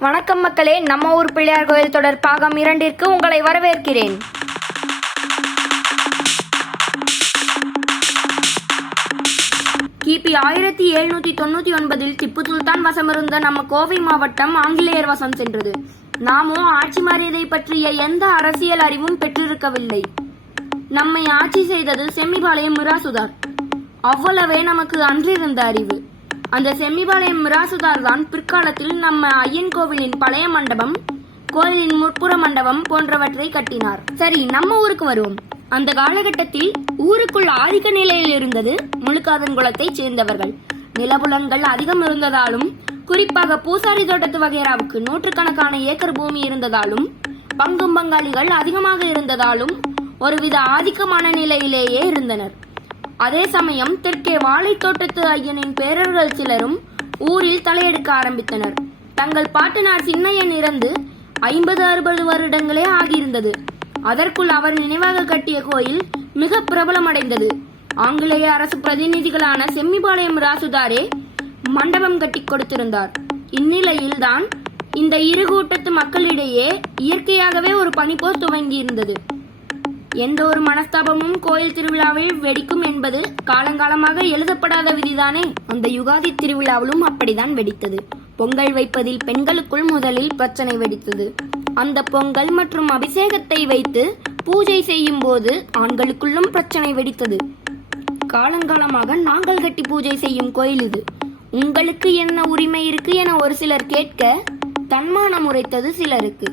வணக்கம் மக்களே நம்ம ஊர் பிள்ளையார் கோயில் தொடர் பாகம் இரண்டிற்கு உங்களை வரவேற்கிறேன். கிபி ஆயிரத்தி எழுநூத்தி தொண்ணூத்தி ஒன்பதில் திப்பு சுல்தான் வசமிருந்த நம்ம கோவை மாவட்டம் ஆங்கிலேயர் வசம் சென்றது. நாமோ ஆட்சி மாறியதை பற்றிய எந்த அரசியல் அறிவும் பெற்றிருக்கவில்லை. நம்மை ஆட்சி செய்தது செம்மிபாளையம் மிராசுதார். அவ்வளவே நமக்கு அன்றிருந்த அறிவு. அந்த செம்மிபாளையம் மிராசுதார் தான் பிற்காலத்தில் நம்ம ஐயன் கோவிலின் பழைய மண்டபம் கோயிலின் முற்புற மண்டபம் போன்றவற்றை கட்டினார். சரி நம்ம ஊருக்கு வருவோம். அந்த காலகட்டத்தில் ஊருக்குள் ஆதிக்க நிலையில் இருந்தது முழுக்காதன் முழுக்காதன்குளத்தைச் சேர்ந்தவர்கள். நிலபுலன்கள் அதிகம் இருந்ததாலும் குறிப்பாக பூசாரி தோட்டத்து வகைராவுக்கு நூற்றுக்கணக்கான ஏக்கர் பூமி இருந்ததாலும் பங்கும் பங்காளிகள் அதிகமாக இருந்ததாலும் ஒருவித ஆதிக்கமான நிலையிலேயே இருந்தனர். அதே சமயம் தெற்கே வாழைத்தோட்டத்து ஐயனின் பேரர்கள் சிலரும் ஊரில் தலையெடுக்க ஆரம்பித்தனர். தங்கள் பாட்டனார் சின்னையன் இறந்து ஐம்பது அறுபது வருடங்களே ஆகியிருந்தது. அதற்குள் அவர் நினைவாக கட்டிய கோயில் மிக பிரபலமடைந்தது. ஆங்கிலேய அரசு பிரதிநிதிகளான செம்மிபாளையம் ராசுதாரே மண்டபம் கட்டி கொடுத்திருந்தார். இந்நிலையில்தான் இந்த இரு கூட்டத்து மக்களிடையே இயற்கையாகவே ஒரு பனிப்போர் துவங்கியிருந்தது. எந்த ஒரு மனஸ்தாபமும் கோயில் திருவிழாவில் வெடிக்கும் என்பது காலங்காலமாக எழுதப்படாத விதிதானே. அந்த யுகாதி திருவிழாவிலும் அப்படிதான் வெடித்தது. பொங்கல் வைப்பதில் பெண்களுக்குள் முதலில் பிரச்சனை வெடித்தது. அந்த பொங்கல் மற்றும் அபிஷேகத்தை வைத்து பூஜை செய்யும் போது ஆண்களுக்குள்ளும் பிரச்சனை வெடித்தது. காலங்காலமாக நாங்கள் கட்டி பூஜை செய்யும் கோயில் இது. உங்களுக்கு என்ன உரிமை இருக்கு என ஒரு சிலர் கேட்க தன்மானம் உரைத்தது சிலருக்கு.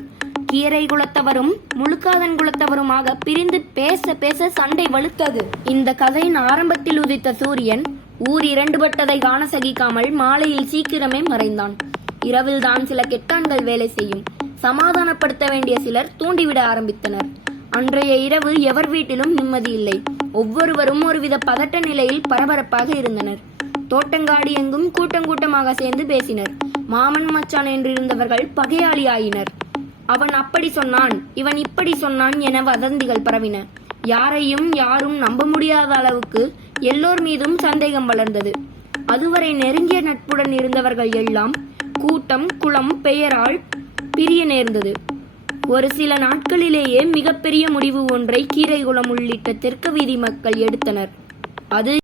கீரை குலத்தவரும் முழுக்காதன் குலத்தவருமாக பிரிந்து பேச பேச சண்டை வலுத்தது. இந்த கதையின் ஆரம்பத்தில் உதித்த சூரியன் ஊர் இரண்டுபட்டதை காண சகிக்காமல் மாலையில் சீக்கிரமே மறைந்தான். இரவில் தான் சில கெட்டான்கள் வேலை செய்யும். சமாதானப்படுத்த வேண்டிய சிலர் தூண்டிவிட ஆரம்பித்தனர். அன்றைய இரவு எவர் வீட்டிலும் நிம்மதி இல்லை. ஒவ்வொருவரும் ஒருவித பதட்ட நிலையில் பரபரப்பாக இருந்தனர். தோட்டங்காடி எங்கும் கூட்டம் கூட்டமாக சேர்ந்து பேசினர். மாமன் மச்சான் என்றிருந்தவர்கள் பகையாளி ஆயினர் அவன் அப்படி சொன்னான் இவன் இப்படி சொன்னான் என வதந்திகள் பரவின. யாரையும் யாரும் நம்ப முடியாத அளவுக்கு எல்லோர் மீதும் சந்தேகம் வளர்ந்தது. அதுவரை நெருங்கிய நட்புடன் இருந்தவர்கள் எல்லாம் கூட்டம் குளம் பெயரால் பிரிய நேர்ந்தது. ஒரு சில நாட்களிலேயே மிகப்பெரிய முடிவு ஒன்றை கீரைகுளம் உள்ளிட்ட தெற்கு வீதி மக்கள் எடுத்தனர். அது